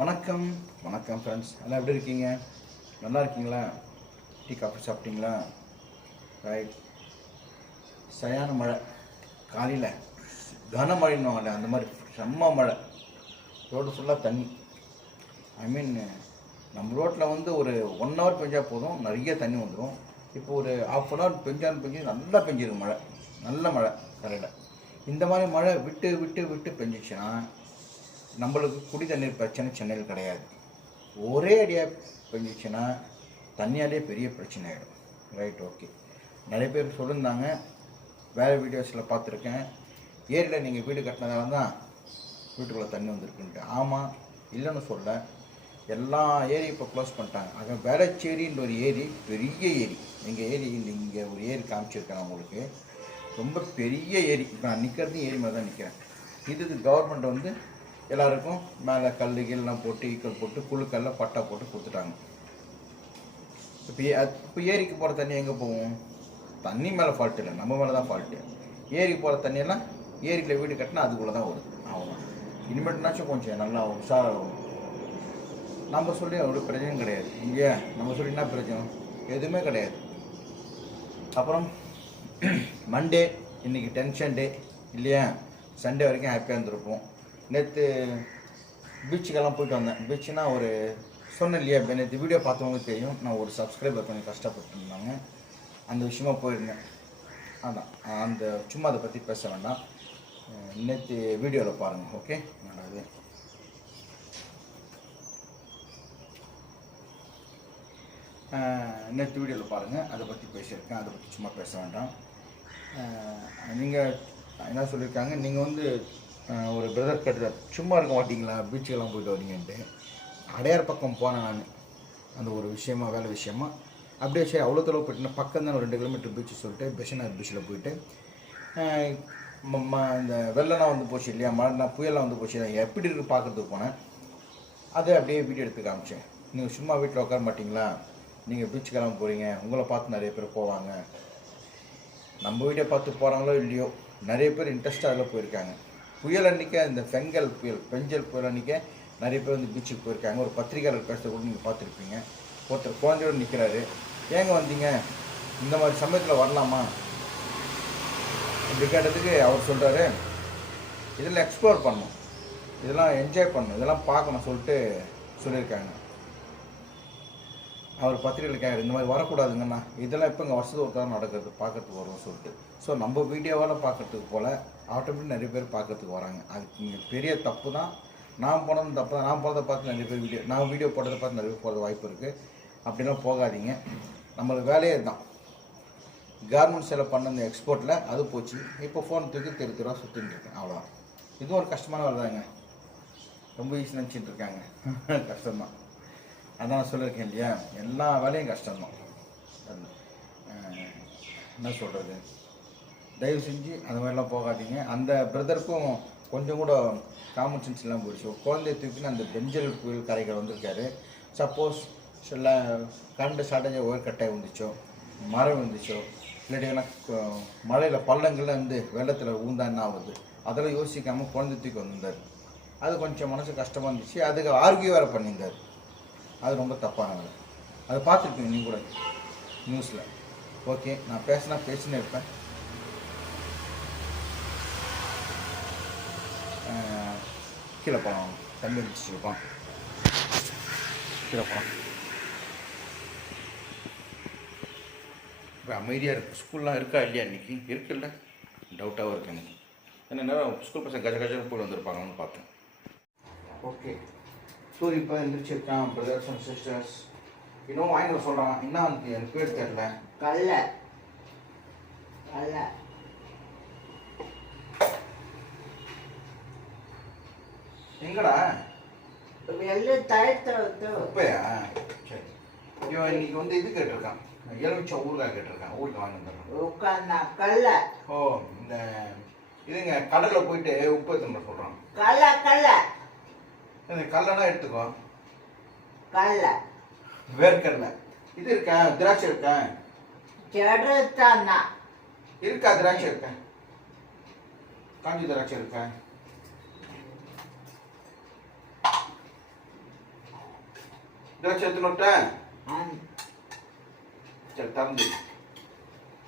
வணக்கம். வணக்கம் ஃப்ரெண்ட்ஸ் எல்லாம் எப்படி இருக்கீங்க? நல்லா இருக்கீங்களா? டீ காஃபி சாப்பிட்டீங்களா? ரைட் சரியான மழை. காலையில் கனமழைன்னுவாங்கல்ல அந்த மாதிரி செம்ம மழை. ரோடு ஃபுல்லாக தண்ணி. ஐ மீன் நம்ம ரோட்டில் வந்து ஒரு ஒன் ஹவர் பெஞ்சால் போதும் நிறைய தண்ணி வந்துடும் இப்போ ஒரு ஹாஃப் அன் ஹவர் பெஞ்சான்னு பெஞ்சு நல்லா பெஞ்சிருக்கு மழை. நல்ல மழை கரையில். இந்த மாதிரி மழை விட்டு விட்டு விட்டு பெஞ்சிச்சுன்னா நம்மளுக்கு குடி தண்ணீர் பிரச்சனை சென்னையில் கிடையாது. ஒரே அடியாக பெஞ்சிச்சுன்னா தண்ணியாலே பெரிய பிரச்சனை ஆகிடும் ரைட் ஓகே நிறைய பேர் சொல்லியிருந்தாங்க. வேறு வீடியோஸில் பார்த்துருக்கேன். ஏரியில் நீங்கள் வீடு கட்டினதால தான் வீட்டுக்குள்ளே தண்ணி வந்திருக்குன்ட்டு. ஆமாம் இல்லைன்னு சொல்ல எல்லா ஏரி இப்போ க்ளோஸ் பண்ணிட்டாங்க. ஆக வேளச்சேரின்ற ஒரு ஏரி பெரிய ஏரி. எங்கள் ஏரி இல்லை இங்கே ஒரு ஏரி காமிச்சிருக்கேன் உங்களுக்கு. ரொம்ப பெரிய ஏரி. இப்போ நான் நிற்கிறது ஏரி மாதிரி தான் நிற்கிறேன் இது கவர்மெண்ட் வந்து எல்லாருக்கும் மேலே கல் கீழெலாம் போட்டு ஈக்கல் போட்டு குழுக்கல்ல பட்டா போட்டு கொடுத்துட்டாங்க. இப்போ இப்போ ஏரிக்கு போகிற தண்ணி எங்கே போகும்? தண்ணி மேலே ஃபால்ட் இல்லை. நம்ம மேலே தான் ஃபால்ட்டு ஏரிக்கு போகிற தண்ணியெல்லாம் ஏரிக்கில் வீடு கட்டினா அதுக்குள்ளே தான் வருது ஆகும் இனிமேட்டுனாச்சும் கொஞ்சம் நல்லா உஷாராகும். நம்ம சொல்லி ஒரு பிரச்சனையும் கிடையாது. இங்கே நம்ம சொல்லி என்ன பிரச்சனை? எதுவுமே கிடையாது. அப்புறம் மண்டே இன்னைக்கு டென்ஷன் டே இல்லையா? சண்டே வரைக்கும் ஹாப்பியாக இருந்திருப்போம். நேற்று பீச்சுக்கெல்லாம் போயிட்டு வந்தேன். பீச்சுனா ஒரு சொன்னேன் இல்லையா நேற்று வீடியோ பார்த்தவங்களுக்கு தெரியும். நான் ஒரு சப்ஸ்கிரைபர் கொஞ்சம் கஷ்டப்பட்டுருந்தாங்க. அந்த விஷயமா போயிருந்தேன். அதான் அந்த சும்மா அதை பற்றி பேச வேண்டாம். நேற்று வீடியோவில் பாருங்கள் ஓகே நல்லது. நேற்று வீடியோவில் பாருங்கள் அதை பற்றி பேசியிருக்கேன். அதை பற்றி சும்மா பேச வேண்டாம். நீங்கள் என்ன சொல்லியிருக்காங்க? நீங்கள் வந்து ஒரு பிரதர் கட்டுறார் சும்மா இருக்க மாட்டிங்களா? பீச்சுக்கெல்லாம் போயிட்டு வரீங்கன்ட்டு. அடையார் பக்கம் போனேன் நான். அந்த ஒரு விஷயமா வேலை விஷயமா. அப்படியே சரி அவ்வளோ தொலைவு போயிட்டுனா பக்கம் தான் ஒரு ரெண்டு கிலோமீட்டர் பீச்சு சொல்லிட்டு பெஷனார் பீச்சில் போயிட்டு ம- ம- இந்த வெள்ளம்லாம் வந்து போச்சு இல்லையா? மழைனா புயல்லாம் வந்து போச்சு இல்லையா? எப்படி இருக்கு பார்க்குறதுக்கு போனேன். அதை அப்படியே வீடியோ எடுத்து காமிச்சேன். நீங்கள் சும்மா வீட்டில் உட்கார மாட்டிங்களா? நீங்கள் பீச்சுக்கெல்லாம் போகிறீங்க உங்களை பார்த்து நிறைய பேர் போவாங்க. நம்ம வீடியோ பார்த்து போகிறாங்களோ இல்லையோ? நிறைய பேர் இன்ட்ரெஸ்டாக அதில் போயிருக்காங்க. புயல் அன்றைக்கி இந்த பெங்கல் புயல் பெஞ்சல் புயல் அன்றைக்கி நிறைய பேர் வந்து பீச்சுக்கு போயிருக்காங்க. ஒரு பத்திரிகையாளர் பேசுகிறத கூட நீங்கள் பார்த்துருப்பீங்க. ஒருத்தர் குழந்தையோடு நிற்கிறாரு ஏங்க வந்தீங்க? இந்த மாதிரி சமயத்தில் வரலாமா? அப்படி கேட்டதுக்கு அவர் சொல்கிறாரு இதெல்லாம் எக்ஸ்ப்ளோர் பண்ணணும். இதெல்லாம் என்ஜாய் பண்ணணும். இதெல்லாம் பார்க்கணும் சொல்லிட்டு சொல்லியிருக்காங்க. அவர் பத்திரிகையில் இந்த மாதிரி வரக்கூடாதுங்கண்ணா. இதெல்லாம் இப்போ இங்கே வருஷத்துக்கு ஒரு நடக்கிறது பார்க்கறதுக்கு வரும்னு சொல்லிட்டு. ஸோ நம்ம வீடியோவால் பார்க்கறதுக்கு போல் ஆட்டோமேட்டிக் நிறைய பேர் பார்க்கறதுக்கு வராங்க. அது இங்கே பெரிய தப்பு தான். நான் போனது தப்பு தான். நான் போகிறத பார்த்து நிறைய பேர் வீடியோ நான் வீடியோ போட்டதை பார்த்து நிறைய பேர் போகிறது வாய்ப்பு இருக்குது அப்படிலாம் போகாதீங்க. நம்மளுக்கு வேலையே தான் கார்மெண்ட்ஸ் எல்லாம் பண்ண இந்த எக்ஸ்போர்ட்டில் அது போச்சு. இப்போ ஃபோன் தூக்கி தெரு தெருவா சுற்றின்னு இருக்கேன். அவ்வளோதான் இதுவும் ஒரு கஷ்டமான வேலை தாங்க ரொம்ப ஈஸி நினச்சிட்டு இருக்காங்க. கஷ்டம்தான். அதான் சொல்லியிருக்கேன் இல்லையா? எல்லா வேலையும் கஷ்டம்தான். என்ன சொல்கிறது தயவு செஞ்சு அந்த மாதிரிலாம் போகாதீங்க. அந்த பிரதருக்கும் கொஞ்சம் கூட காமன் சென்ஸ் போயிடுச்சு. குழந்தைய தூக்கின்னு அந்த பெஞ்சல் புயல் கரைகள் வந்திருக்காரு. சப்போஸ் சில கரண்ட் ஷார்ட்டேஜ் ஒயர் கட்டாய் வந்துச்சோ மரம் வந்துச்சோ இல்லாட்டினா மழையில் பள்ளங்கள்ல இருந்து வெள்ளத்தில் ஊந்தா என்ன ஆகுது? அதெல்லாம் யோசிக்காமல் குழந்தை தூக்கி வந்திருந்தார். அது கொஞ்சம் மனசு கஷ்டமாக இருந்துச்சு. அதுக்கு ஆர்கியூ வேறு பண்ணியிருந்தார். அது ரொம்ப தப்பான வேலை அதை பார்த்துருப்பீங்க நீங்கள் கூட நியூஸில் ஓகே நான் பேசினா பேசினே இருப்பேன். கீழே போகலாம் தண்ணி அடிச்சிருக்கோம் கீழே போகலாம் இப்போ அமைதியாக இருக்கு. ஸ்கூல்லாம் இருக்கா இல்லையா இன்னைக்கு? இருக்குல்ல. டவுட்டாகவும் இருக்கு எனக்கு. என்ன நேரம் ஸ்கூல் பசங்க கஜ கஜன்னு போய் வந்திருப்பாங்கன்னு பார்த்தேன். ஓகே சூரி இப்போ எழுந்திரிச்சிருக்கான் பிரதர்ஸ் அண்ட் சிஸ்டர்ஸ் இன்னும் வாங்கி சொல்கிறான் என்ன வந்து எனக்கு பேர் தெரியல. கல்ல கல்ல எங்கடா? வெள்ளை தயத்தை உப்பையா சரி. இவன் இன்னைக்கு வந்து இது கேட்டிருக்கான். எலுமிச்சம் ஊறுகாய் கேட்டிருக்கான். ஊறுகாய் வாங்கி வந்துடுறான். கல்ல ஓ இந்த இதுங்க கடலில் போயிட்டு உப்பு எடுத்துட்டு சொல்கிறான் கல்ல கல்ல கல்லனா எடுத்துக்கோ. கல்ல. வேர்க்கடலை. இது இருக்கா? திராட்சை இருக்கா? இருக்கா? திராட்சை இருக்கா? காஞ்சி திராட்சை இருக்கா? திராட்சை அந் சரி தந்து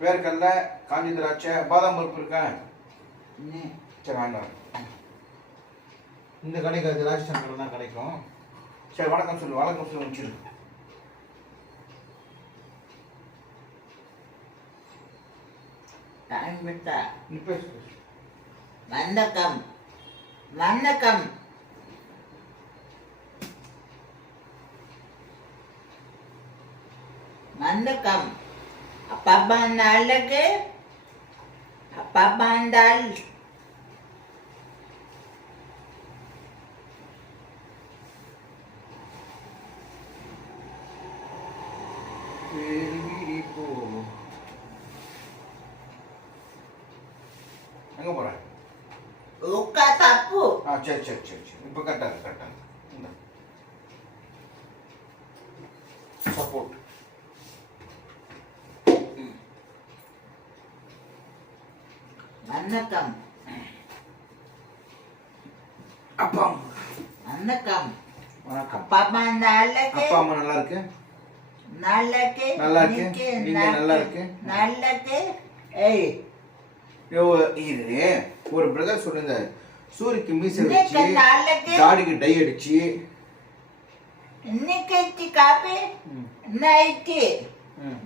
வேர்க்கடலை காஞ்சி திராட்சை பாதாம் பருப்பு இருக்கா? சரி வேண்டாம். இந்த கடைக்கு திராட்சை சங்கரம் தான் கிடைக்கும். சரி வணக்கம் சொல்லு வணக்கம் சொல்லு முடிச்சிரு. வந்தக்கம் வந்தக்கம் வந்தக்கம் அப்பா அந்த ஆளுக்கு அப்பா அந்த ஆள் எங்க போற? உக்கா தப்பு. ஆ சரி சரி சரி சரி. இப்போ கரெக்டாக இந்த. சப்போர்ட் வந்தக்கம் அப்பா வந்தக்கம் வணக்கம். அப்பா அந்த ஆளுக்கு அப்பா அம்மா நல்லா இருக்கு? நல்லா இருக்கு. நிக்கு, நீங்க நல்லா இருக்கு. நல்லக்கு ஏய் யோ, இது ஒரு பிரதர் சொல்லியிருந்தாரு சூரிக்கு மீசை வச்சு தாடிக்கு டை அடிச்சு. இன்னைக்கு காப்பி? நைட்டு.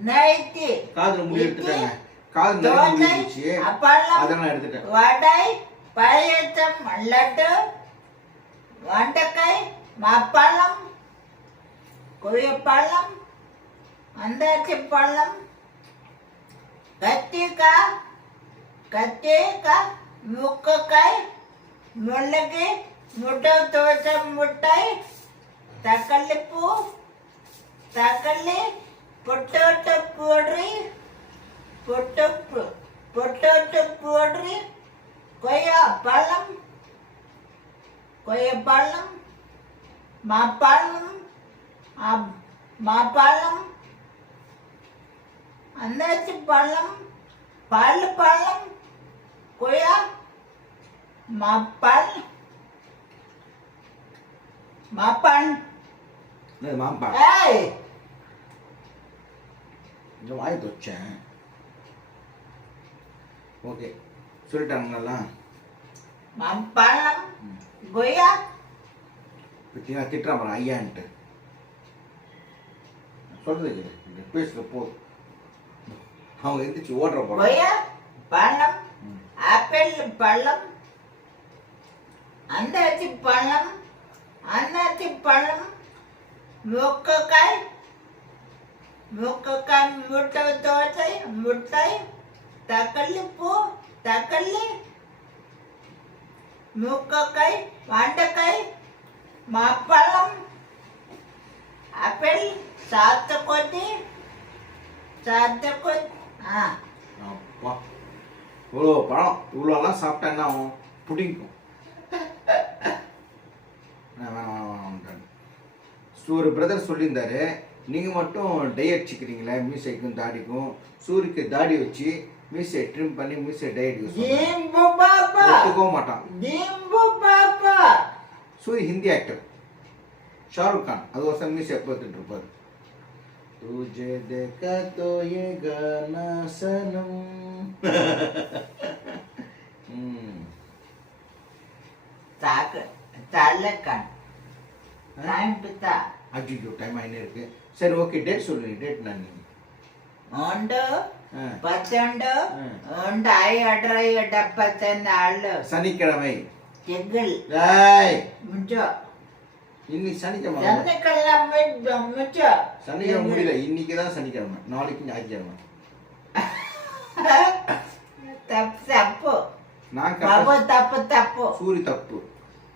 நைட்டு காதுல முடி எடுத்துட்டாங்க. காது நிறைய முடி தோசை இருந்துச்சு அப்பளம் அதெல்லாம் எடுத்துட்டேன். வடை பாயசம் லட்டு வண்டக்காய் மாப்பழம் கொய்யப்பழம் அந்தாச்சி பழம் கத்திரிக்காய் கத்திரிக்காய் முக்கக்காய் முள்ளகி முட்டை தோசை முட்டை தக்காளி பூ தக்காளி பொட்டோட்டோ பொடி பொட்டோ பொட்டோட்டோ பொடி கொய்யா பழம் கொய்யா பழம் மாப்பழம் அப்- மாப்பழம் அந்தாச்சி பழம் பால் பழம் கொய்யா மாப்பழ் மாப்பழ் என்னது மாம்பா ஏய் இந்த வாய் தொச்சேன் ஓகே சொல்லிட்டாங்களா மாப்பழம் கொய்யா பத்தியா திட்டுறான் ஐயான்ட்டு சொல்றது கேளு. பேசுற போ அவங்க எந்திரிச்சு ஓடுற போறாங்க கொய்யா பழம் ஆப்பிள் பழம் அந்தாச்சி பழம் அன்னாச்சி பழம் முக்கக்காய் முக்கக்காய் முட்டை தோசை முட்டை தக்காளி பூ தக்காளி முக்கக்காய் வாண்டைக்காய் மாப்பழம் ஆப்பிள் சாத்துக்குடி சாத்துக்குடி ஆ அப்பா இவ்வளோ பழம் இவ்வளோலாம் சாப்பிட்டா என்ன ஆகும் பிடிக்கும் வேணாம், வேணாம், வேணாம், வேணாம்ன்றாங்க. சு- ஒரு பிரதர் சொல்லியிருந்தாரு நீங்கள் மட்டும் டை அடிச்சுக்கிறீங்களே மீசைக்கும் தாடிக்கும் சூரிக்கு தாடி வச்சு மீசை ட்ரிம் பண்ணி மீசை டை அடிக்க சொன்னாரு. Dimbu Baba. ஒத்துக்கவும் மாட்டான் Dimbu Baba. Soori Hindi actor Shahrukh Khan அது வருஷம் மீசை எப்போ எடுத்துட்டு இருப்பாரு तुझे देखा तो ये गाना सनम சரி ஓகே டேட் சொல்லுங்க டேட் நான் ಒಂದು ಪತ್ತೊಂದು ಒಂದು ಐದರ ಡಪ್ಪತ್ತೊಂದು ಆಳು சனிக்கிழமை. ತೆಗ್ಗಲ್ ಮುಂಚು இன்னைக்கு சனிக்கிழமை. சனிக்கிழமை முடியல இன்னைக்கு தான் சனிக்கிழமை. நாளைக்கு ஞாயிற்றுக்கிழமை. తప్పు తప్పు நான் బాబు கரெக்டா తప్పు తప్పు சூரி தப்பு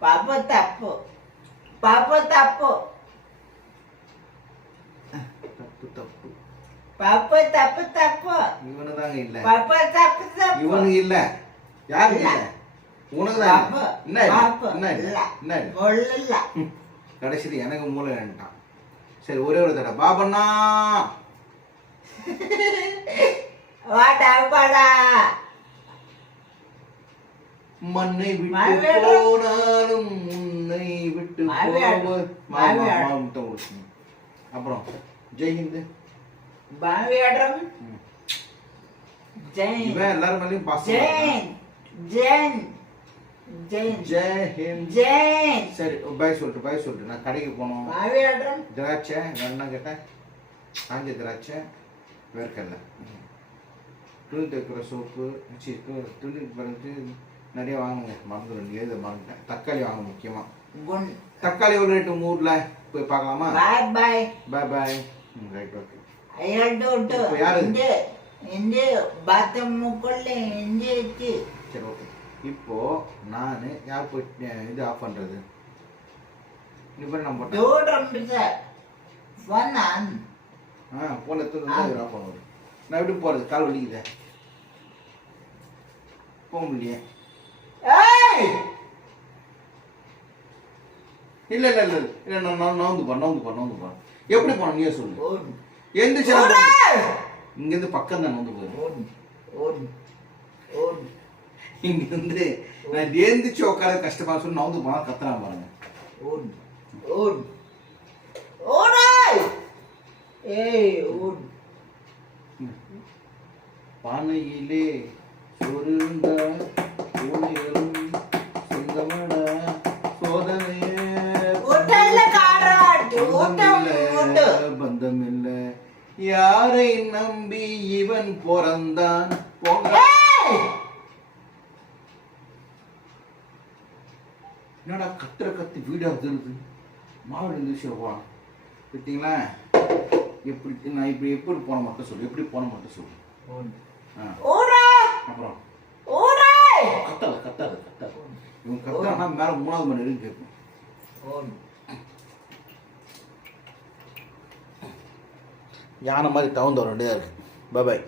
బాబు తప్పు బాబు తప్పు தப்பு தப்பு బాబు తప్పు తప్పు இவனு தாங்க இல்ல బాబు తప్పు తప్పు இவனுக்கு இல்ல யாரு இல்ல உனக்கு தான் பாப்பு, இல்ல என்ன பாப்பு, இல்ல என்ன இல்ல. என்ன இல்ல முள்ளில்ல கடைசியில் எனக்கு மூளை வேண்டாம் சரி ஒரே ஒரு தடவை பாபண்ணா வாடா மண்ணை விட்டு. போனாலும் உன்னை விட்டு அப்புறம் ஜெய் ஹிந்த். பாவியாடம் ம். ஜெயின் இவன் எல்லாரும் ஜெயின் சரி பாய் சொல்லிட்டு பாய் சொல்லிட்டு நான் கடைக்கு போனோம் திராட்சை என்ன கேட்டேன். காஞ்ச திராட்சை வேர்க்கடலை. துணி தைக்கிற சோப்பு வச்சுருக்கு. துணி பண்ணிட்டு நிறைய வாங்குங்க. மறந்து ரெண்டு எழுத மறந்துட்டேன் தக்காளி வாங்க முக்கியமாக தக்காளி ஒரு ரேட்டு மூரில் போய் பார்க்கலாமா? பாய் பாய். பாய் பாய். ரைட் ஓகே இப்போ யார்? இந்த பாத்ரூமுக்குள்ள எந்திரிச்சு சரி ஓகே இப்போ நான் யார் போய் இது ஆஃப் பண்ணுறது இப்போ நம்ம போட்டேன் ஃபோன் ஆன் ஆ ஃபோன் எடுத்து ஆஃப் பண்ணுவேன் நான் எப்படி போகிறது கால் வலிக்குது. போக முடியல இல்லை இல்லை இல்லை இல்லை நான் நான் நவுந்து போறேன் நவுந்து போறேன் நவுந்து போறேன். எப்படி போனோம் நீயே சொல்லு. எந்திரிச்சு இங்கேருந்து பக்கம் தான் நவுந்து போயிடும் இங்கேருந்து நான் எந்திரிச்சு உட்கார கஷ்டமாக சொல்லி நவுந்து போனால் கத்துறான் பாருங்க. ஓன் ஓன் ஓடாய் ஏய் ஓன் பானையிலே சொருந்த பூனைகளும் சொந்தமட சோதனையே பந்தமில்ல யாரை நம்பி இவன் பிறந்தான்? என்னடா கத்துற கத்து வீடாக மாவு எழுந்துச்சு போவான் பார்த்தீங்களா எப்படி நான் இப்படி எப்படி போன மட்டும் சொல்லு எப்படி போன மட்டும் சொல்லு. அப்புறம்? கத்தாது கத்தாது. இவன் இவங்க கத்தானா மேல மூணாவது மணி வரைக்கும் கேட்கும் யானை மாதிரி டவுன் தர வேண்டியதாக இருக்குது பாய்